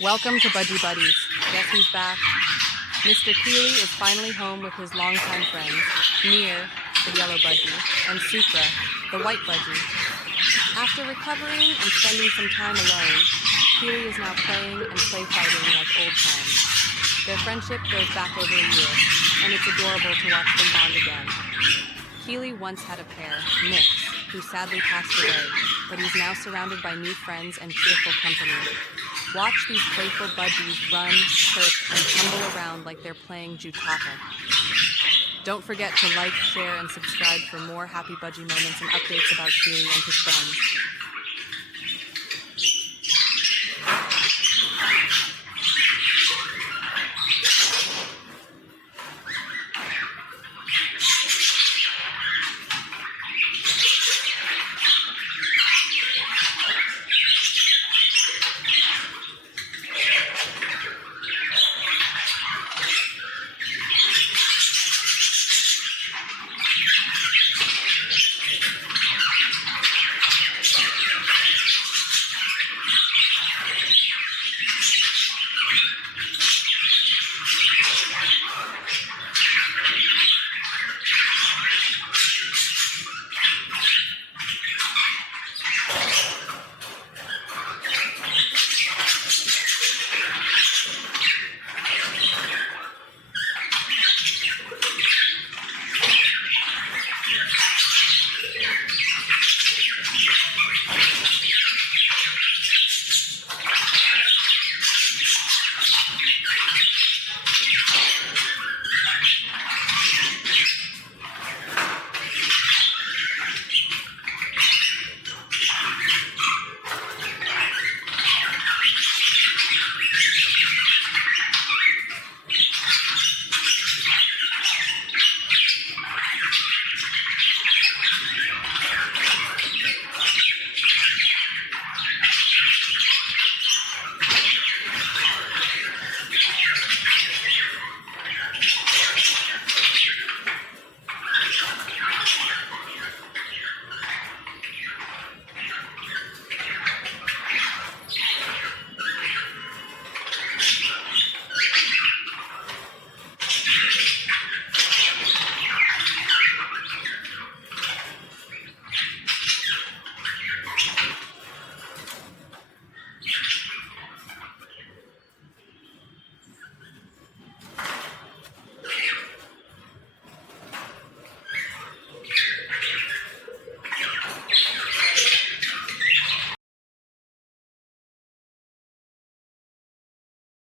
Welcome to Budgie Buddies. Guess who's back? Mr. Kili is finally home with his longtime friends, Neer, the yellow budgie, and Sukra, the white budgie. After recovering and spending some time alone, Kili is now playing and play fighting like old times. Their friendship goes back over a year, and it's adorable to watch them bond again. Kili once had a pair, Nix, who sadly passed away, but he's now surrounded by new friends and cheerful company. Watch these playful budgies run, chirp, and tumble around like they're playing jutatta. Don't forget to like, share, and subscribe for more happy budgie moments and updates about Kili and his friends.